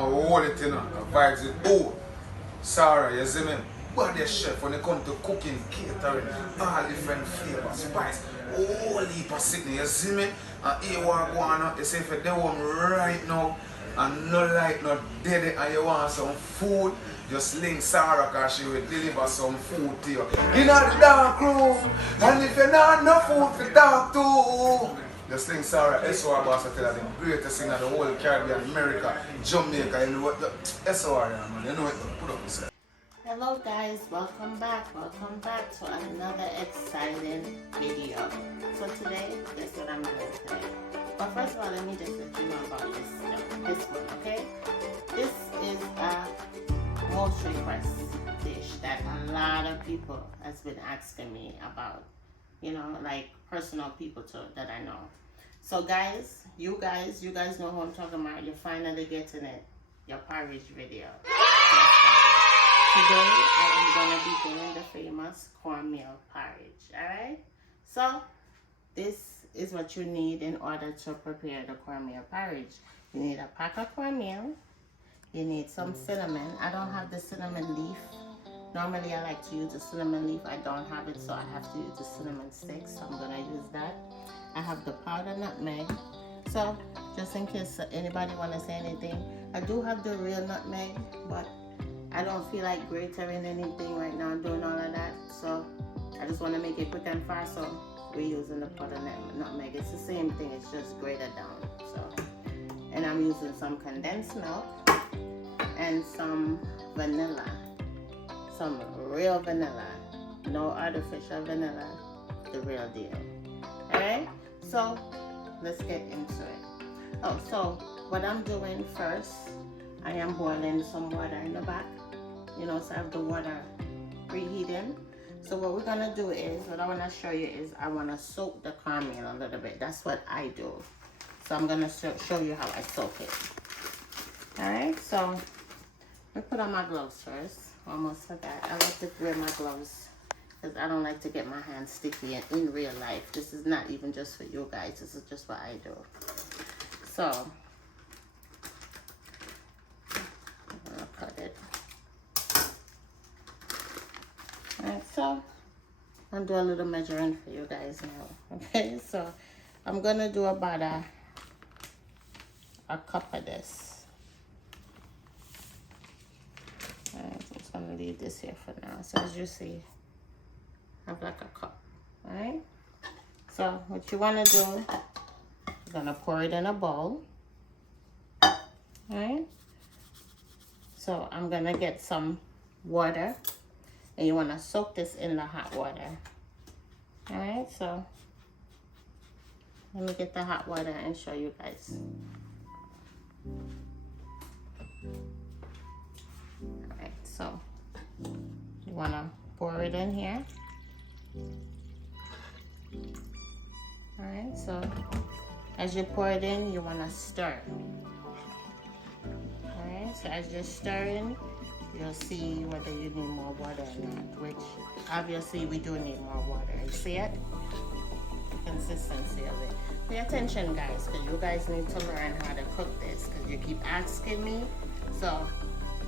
and hold it, you know, the vibes it. Oh, Sarah, you see me? Body chef when it comes to cooking, catering, all different flavors, spice, whole heap of sitting, you see me? And here what go on, you say if you do one right now, and no like no dead and you want some food, just link Sarah because she will deliver some food to you. In the dark room, and if you not no food to talk to, just link Sarah, SOR boss, I tell her the greatest thing of the whole Caribbean, America, Jamaica, you know what the SOR man, you know what, put up this. Hello guys, welcome back to another exciting video. So today, guess what I'm doing today? But first of all, let me just let you know about this one, okay? This is a most requested dish that a lot of people has been asking me about, you know, like personal people too that I know. So guys, you guys know who I'm talking about. You're finally getting it, your porridge video. Today, I am going to be doing the famous cornmeal porridge, alright? So, this is what you need in order to prepare the cornmeal porridge. You need a pack of cornmeal. You need some cinnamon. I don't have the cinnamon leaf. Normally, I like to use the cinnamon leaf. I don't have it, so I have to use the cinnamon sticks. So, I'm going to use that. I have the powdered nutmeg. So, just in case anybody want to say anything, I do have the real nutmeg, but I don't feel like grating anything right now, doing all of that. So I just want to make it quick and fast. So we're using the powdered nutmeg. It's the same thing. It's just grated down. So, and I'm using some condensed milk and some vanilla, some real vanilla, no artificial vanilla, the real deal. All right. So let's get into it. Oh, so what I'm doing first, I am boiling some water in the back. You know, so I have the water preheating. So what we're gonna do is, what I wanna show you is, I wanna soak the cornmeal a little bit. That's what I do. So I'm gonna show you how I soak it. All right, so let me put on my gloves first. Almost forgot. I like to wear my gloves because I don't like to get my hands sticky in real life. This is not even just for you guys. This is just what I do. So I'm gonna cut it. Alright, so I'll do a little measuring for you guys now. Okay, so I'm gonna do about a cup of this. Alright, I'm just gonna leave this here for now. So as you see, I have like a cup. Alright, so what you wanna do, you're gonna pour it in a bowl. Alright, so I'm gonna get some water. And you want to soak this in the hot water. Alright, so let me get the hot water and show you guys. Alright, so you want to pour it in here. Alright, so as you pour it in, you want to stir. Alright, so as you're stirring, you'll see whether you need more water or not, which obviously we do need more water. You see it? The consistency of it. Pay attention, guys, because you guys need to learn how to cook this, because you keep asking me. So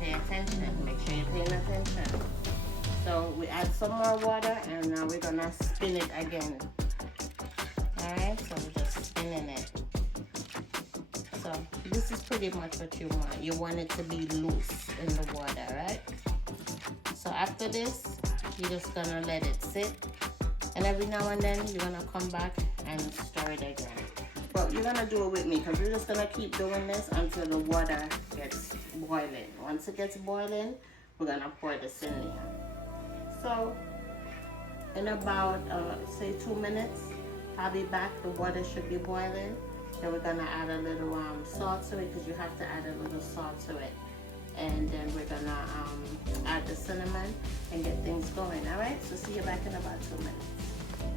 pay attention. Make sure you're paying attention. So we add some more water, and now we're gonna spin it again. Alright, so we're just spinning it. So this is pretty much what you want. You want it to be loose in the water, right? So after this, you're just gonna let it sit. And every now and then, you're gonna come back and stir it again. But you're gonna do it with me because we're just gonna keep doing this until the water gets boiling. Once it gets boiling, we're gonna pour this in there. So in about, say 2 minutes, I'll be back. The water should be boiling. Then we're gonna add a little salt to it because you have to add a little salt to it. And then we're gonna add the cinnamon and get things going. All right, so see you back in about 2 minutes.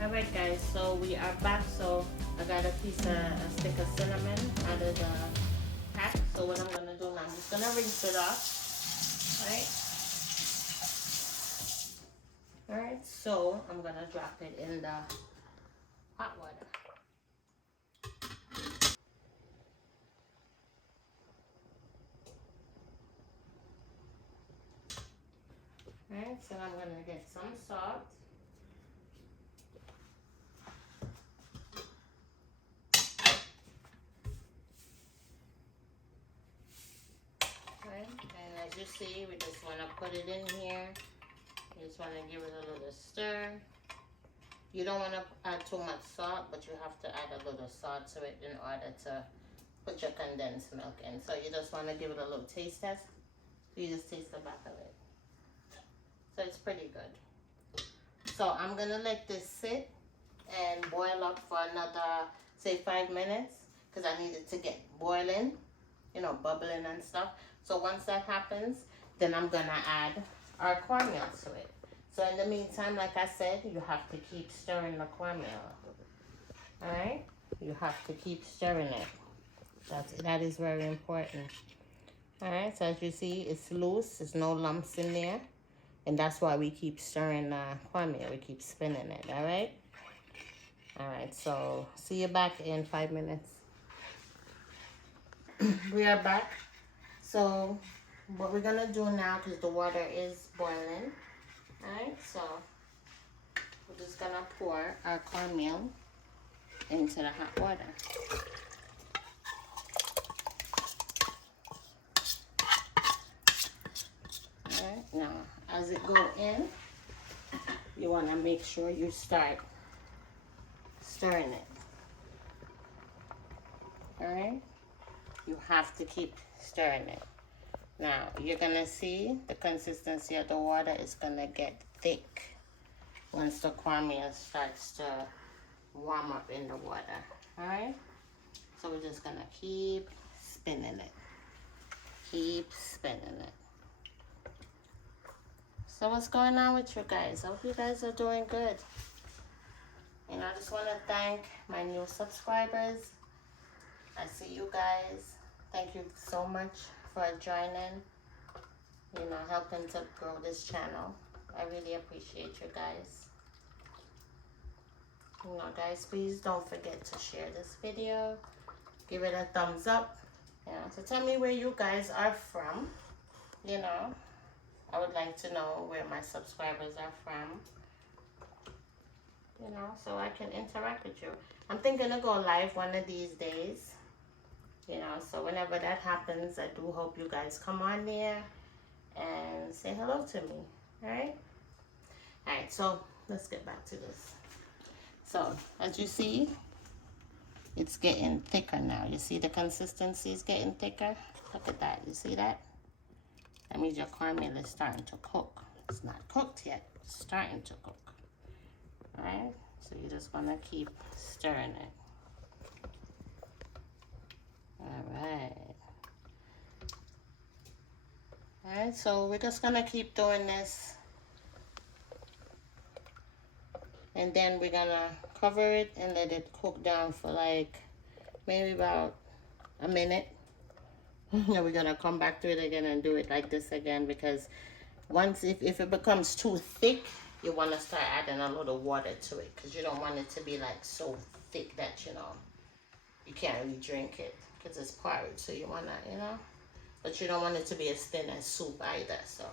All right, guys, so we are back. So I got a stick of cinnamon out of the pack. So what I'm gonna do now, I'm just gonna rinse it off. All right, so I'm gonna drop it in the hot water. Alright, so I'm gonna get some salt. And as you see, we just want to put it in here. You just want to give it a little stir. You don't want to add too much salt, but you have to add a little salt to it in order to put your condensed milk in. So you just want to give it a little taste test. So you just taste the back of it. So it's pretty good. So I'm going to let this sit and boil up for another, say, 5 minutes, because I need it to get boiling, you know, bubbling and stuff. So once that happens, then I'm gonna add our cornmeal to it. So in the meantime, like I said, you have to keep stirring the cornmeal. All right, you have to keep stirring it. That is very important. All right, so as you see, it's loose. There's no lumps in there, and that's why we keep stirring the cornmeal. We keep spinning it. All right. All right. So see you back in 5 minutes. We are back. So what we're gonna do now, because the water is boiling, alright, so we're just gonna pour our cornmeal into the hot water. Alright, now as it go in, you wanna make sure you start stirring it. Alright, you have to keep stirring it. Now you're gonna see the consistency of the water is gonna get thick once the cornmeal starts to warm up in the water. All right, so we're just gonna keep spinning it, keep spinning it. So what's going on with you guys? I hope you guys are doing good. And I just want to thank my new subscribers. I see you guys. Thank you so much for joining, you know, helping to grow this channel. I really appreciate you guys. You know, guys, please don't forget to share this video. Give it a thumbs up. You know, so tell me where you guys are from. You know, I would like to know where my subscribers are from. You know, so I can interact with you. I'm thinking to go live one of these days. You know, so whenever that happens, I do hope you guys come on there and say hello to me. Alright? Alright, so let's get back to this. So, as you see, it's getting thicker now. You see the consistency is getting thicker? Look at that. You see that? That means your cornmeal is starting to cook. It's not cooked yet. It's starting to cook. Alright? So you just want to keep stirring it. Alright. Alright, so we're just gonna keep doing this. And then we're gonna cover it and let it cook down for like maybe about a minute. And we're gonna come back to it again and do it like this again, because once if it becomes too thick, you wanna start adding a little water to it, because you don't want it to be like so thick that, you know, you can't really drink it. Because it's porridge, so you want to, you know, but you don't want it to be as thin as soup either. So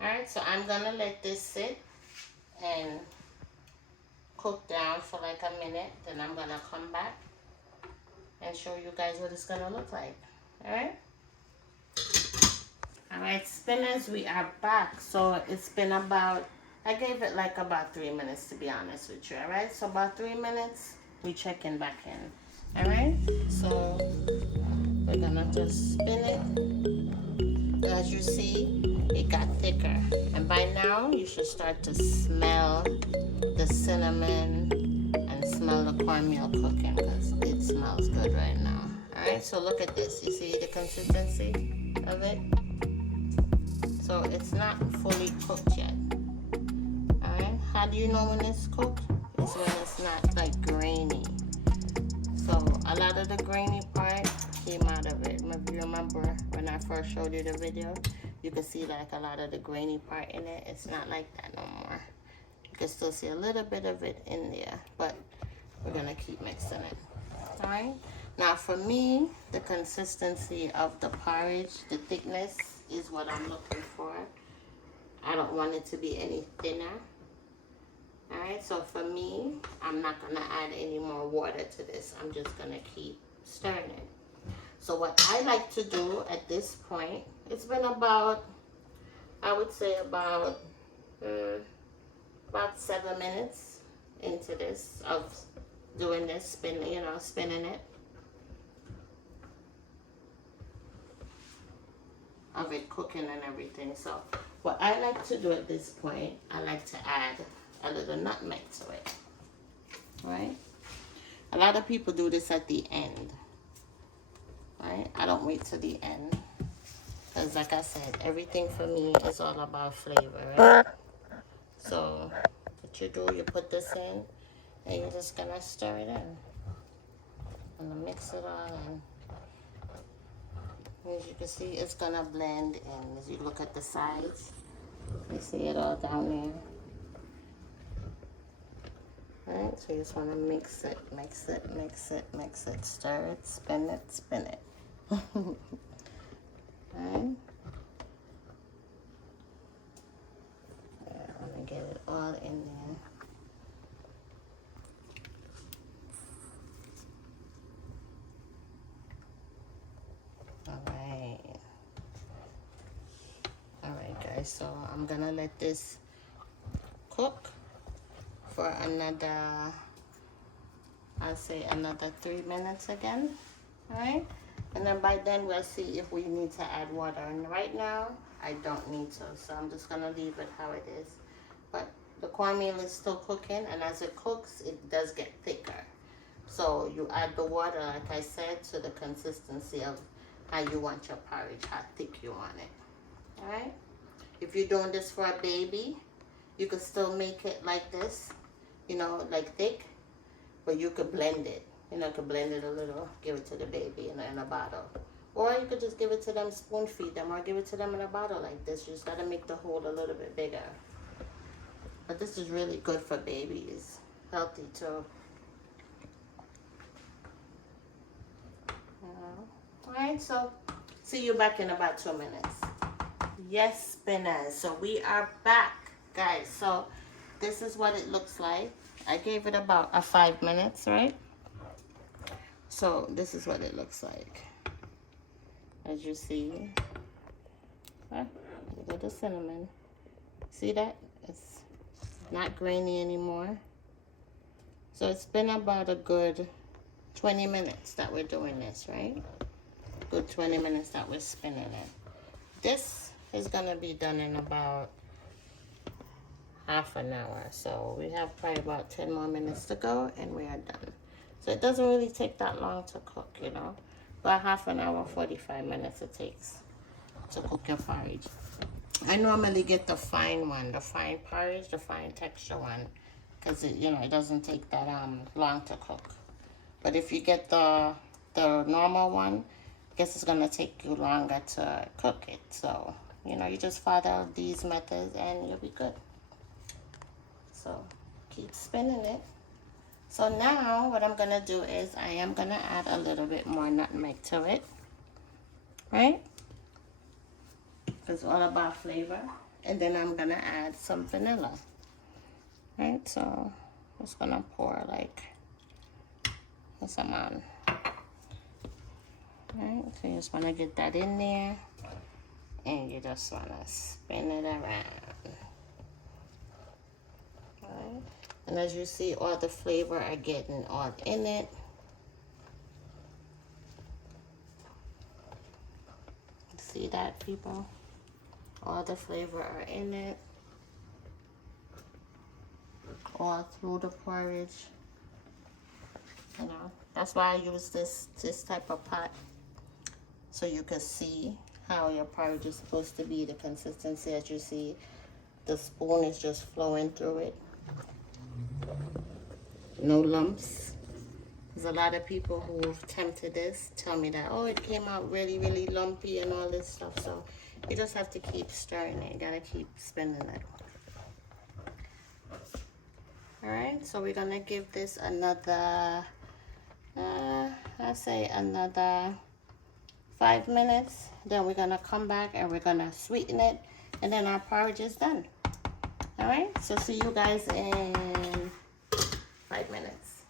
alright, so I'm gonna let this sit and cook down for like a minute. Then I'm gonna come back and show you guys what it's gonna look like. Alright, spinners, we are back. So it's been about, I gave it like about 3 minutes, to be honest with you. Alright, so about 3 minutes, we checking back in. Alright, so we're gonna just spin it. As you see, it got thicker. And by now, you should start to smell the cinnamon and smell the cornmeal cooking, because it smells good right now. Alright, so look at this. You see the consistency of it? So it's not fully cooked yet. Alright, how do you know when it's cooked? It's when it's not like grainy. So a lot of the grainy part came out of it. If you remember when I first showed you the video, you could see like a lot of the grainy part in it. It's not like that no more. You can still see a little bit of it in there, but we're gonna keep mixing it. All right. Now for me, the consistency of the porridge, the thickness is what I'm looking for. I don't want it to be any thinner. Alright, so for me, I'm not going to add any more water to this. I'm just going to keep stirring it. So what I like to do at this point, it's been about, I would say about 7 minutes into this of doing this, spinning it. Of it cooking and everything. So what I like to do at this point, I like to add a little nutmeg to it. Right? A lot of people do this at the end. Right? I don't wait till the end. Because like I said, everything for me is all about flavor, right? So what you do, you put this in and you're just gonna stir it in. And mix it all in. As you can see, it's gonna blend in. As you look at the sides, you see it all down there. Alright, so you just wanna mix it, mix it, mix it, mix it, stir it, spin it, spin it. Alright. Yeah, I'm gonna get it all in there. Alright guys, so I'm gonna let this cook for another, I'll say another 3 minutes again. Alright, and then by then we'll see if we need to add water. And right now I don't need to, so I'm just gonna leave it how it is. But the cornmeal is still cooking, and as it cooks it does get thicker. So you add the water, like I said, to the consistency of how you want your porridge, how thick you want it. Alright? If you're doing this for a baby, you could still make it like this, like thick, but you could blend it. You could blend it a little, give it to the baby in a bottle. Or you could just give it to them, spoon feed them, or give it to them in a bottle like this. You just gotta make the hole a little bit bigger. But this is really good for babies. Healthy too. Alright, so see you back in about 2 minutes. Yes, spinners. So we are back, guys. So this is what it looks like. I gave it about 5 minutes, right? So this is what it looks like. As you see. Look at the cinnamon. See that? It's not grainy anymore. So it's been about a good 20 minutes that we're doing this, right? Good 20 minutes that we're spinning it. This is gonna be done in about half an hour. So we have probably about 10 more minutes to go and we are done. So it doesn't really take that long to cook, About half an hour, 45 minutes it takes to cook your porridge. I normally get the fine one, the fine porridge, the fine texture one, because it doesn't take that long to cook. But if you get the normal one, I guess it's gonna take you longer to cook it. So you just follow these methods and you'll be good. So keep spinning it. So now what I'm gonna do is I am gonna add a little bit more nutmeg to it, right? It's all about flavor. And then I'm gonna add some vanilla, right? So I'm just gonna pour like this amount. Right, so you just want to get that in there and you just want to spin it around. Right. And as you see, all the flavor are getting all in it. See that, people? All the flavor are in it. All through the porridge. That's why I use this type of pot. So you can see how your porridge is supposed to be, the consistency. As you see, the spoon is just flowing through it. No lumps. There's a lot of people who've attempted this tell me that, oh, it came out really, really lumpy and all this stuff. So you just have to keep stirring it. You gotta keep spinning it. Alright, so we're gonna give this another, I'll say another 5 minutes. Then we're gonna come back and we're gonna sweeten it, and then our porridge is done. All right, so see you guys in 5 minutes.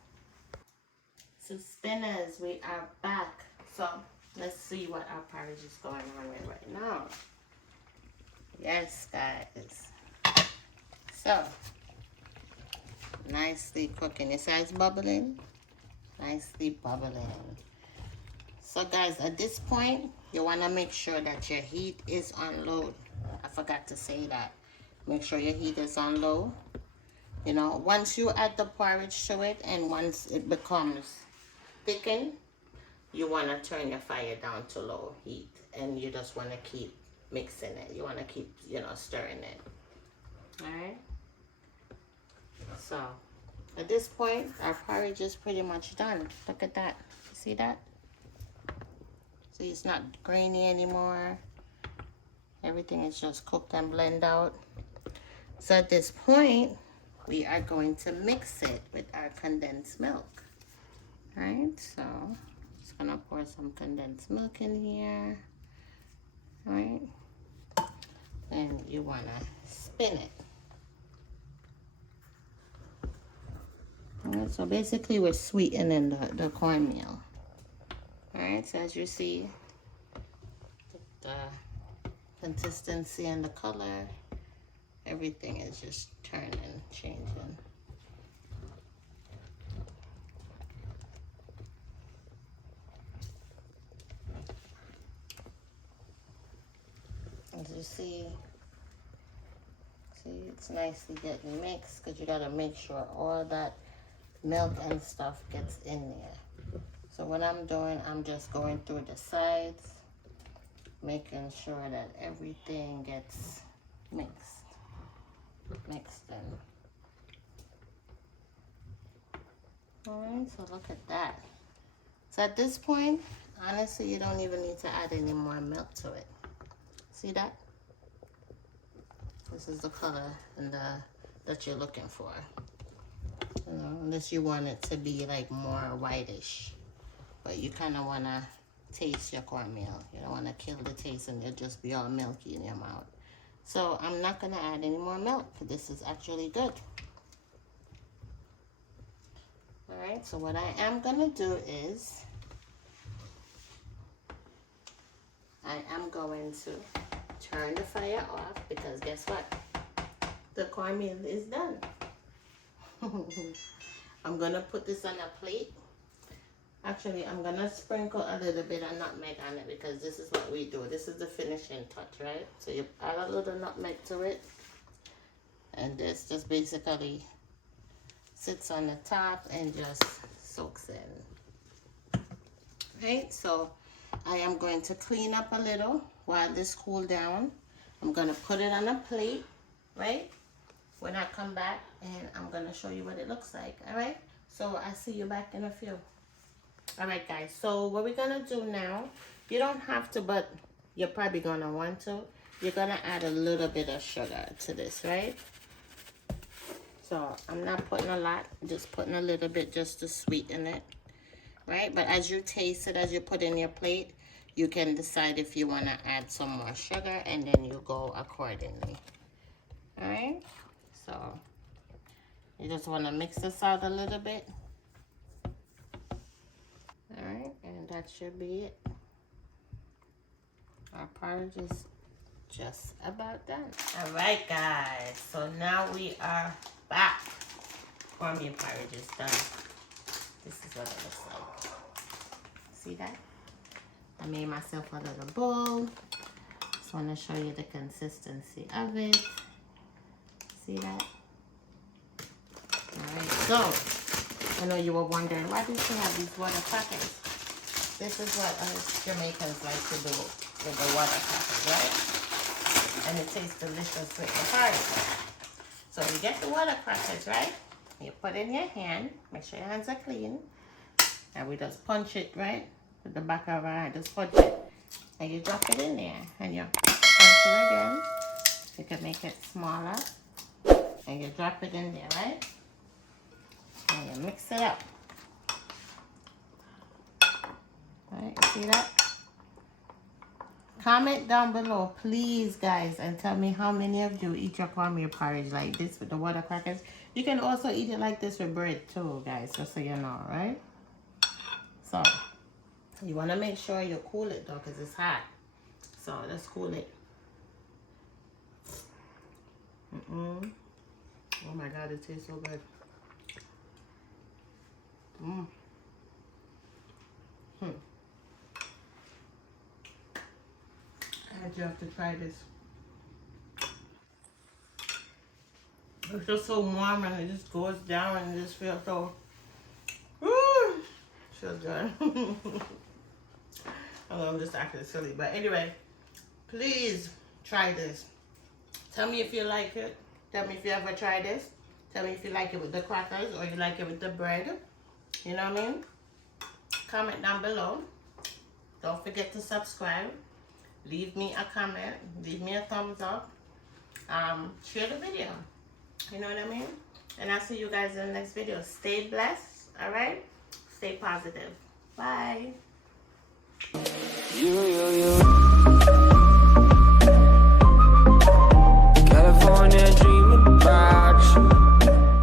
So spinners, we are back. So let's see what our porridge is going on with right now. Yes, guys. So nicely cooking. You see it's bubbling? Nicely bubbling. So guys, at this point, you want to make sure that your heat is on low. I forgot to say that. Make sure your heat is on low. You know, once you add the porridge to it and once it becomes thickened, you want to turn your fire down to low heat. And you just want to keep mixing it. You want to keep, you know, stirring it. Alright? So, at this point, our porridge is pretty much done. Look at that. See that? See, it's not grainy anymore. Everything is just cooked and blended out. So at this point, we are going to mix it with our condensed milk. Alright, so just gonna pour some condensed milk in here. Alright, and you wanna spin it. Alright, so basically we're sweetening the cornmeal. Alright, so as you see, the consistency and the color, everything is just turning, changing. As you see, it's nicely getting mixed because you gotta make sure all that milk and stuff gets in there. So what I'm doing, I'm just going through the sides, making sure that everything gets mixed in. Alright, so look at that. So at this point, honestly, you don't even need to add any more milk to it. See that? This is the color and that you're looking for. You know, unless you want it to be like more whitish. But you kind of want to taste your cornmeal. You don't want to kill the taste and it'll just be all milky in your mouth. So I'm not going to add any more milk. This is actually good. Alright, so what I am going to do is I am going to turn the fire off because guess what? The cornmeal is done. I'm going to put this on a plate. Actually, I'm going to sprinkle a little bit of nutmeg on it because this is what we do. This is the finishing touch, right? So you add a little nutmeg to it. And this just basically sits on the top and just soaks in. Right? So I am going to clean up a little while this cools down. I'm going to put it on a plate, right? When I come back and I'm going to show you what it looks like, all right? So I'll see you back in a few. All right, guys, so what we're going to do now, you don't have to, but you're probably going to want to. You're going to add a little bit of sugar to this, right? So I'm not putting a lot, just putting a little bit just to sweeten it, right? But as you taste it, as you put in your plate, you can decide if you want to add some more sugar and then you go accordingly. All right? So you just want to mix this out a little bit. All right, and that should be it. Our porridge is just about done. All right, guys, so now we are back. Cornmeal porridge is done. This is what it looks like. See that? I made myself a little bowl. Just want to show you the consistency of it. See that? All right, so I know you were wondering, why do you have these water crackers? This is what us Jamaicans like to do with the water crackers, right? And it tastes delicious with the porridge. So you get the water crackers, right? You put in your hand, make sure your hands are clean. And we just punch it, right? With the back of our hand, just punch it. And you drop it in there. And you punch it again. You can make it smaller. And you drop it in there, right? And you mix it up. Alright, you see that? Comment down below, please, guys, and tell me how many of you eat your cornmeal porridge like this with the water crackers. You can also eat it like this with bread too, guys, just so you know, right? So, you want to make sure you cool it though, because it's hot. So, let's cool it. Oh my God, it tastes so good. You have to try this. It's just so warm and it just goes down and it just feels so, feels good. I'm just acting silly, but anyway, please try this. Tell me if you like it. Tell me if you ever tried this. Tell me if you like it with the crackers or you like it with the bread. You know what I mean? Comment down below. Don't forget to subscribe. Leave me a comment. Leave me a thumbs up. Share the video. You know what I mean? And I'll see you guys in the next video. Stay blessed. Alright? Stay positive. Bye.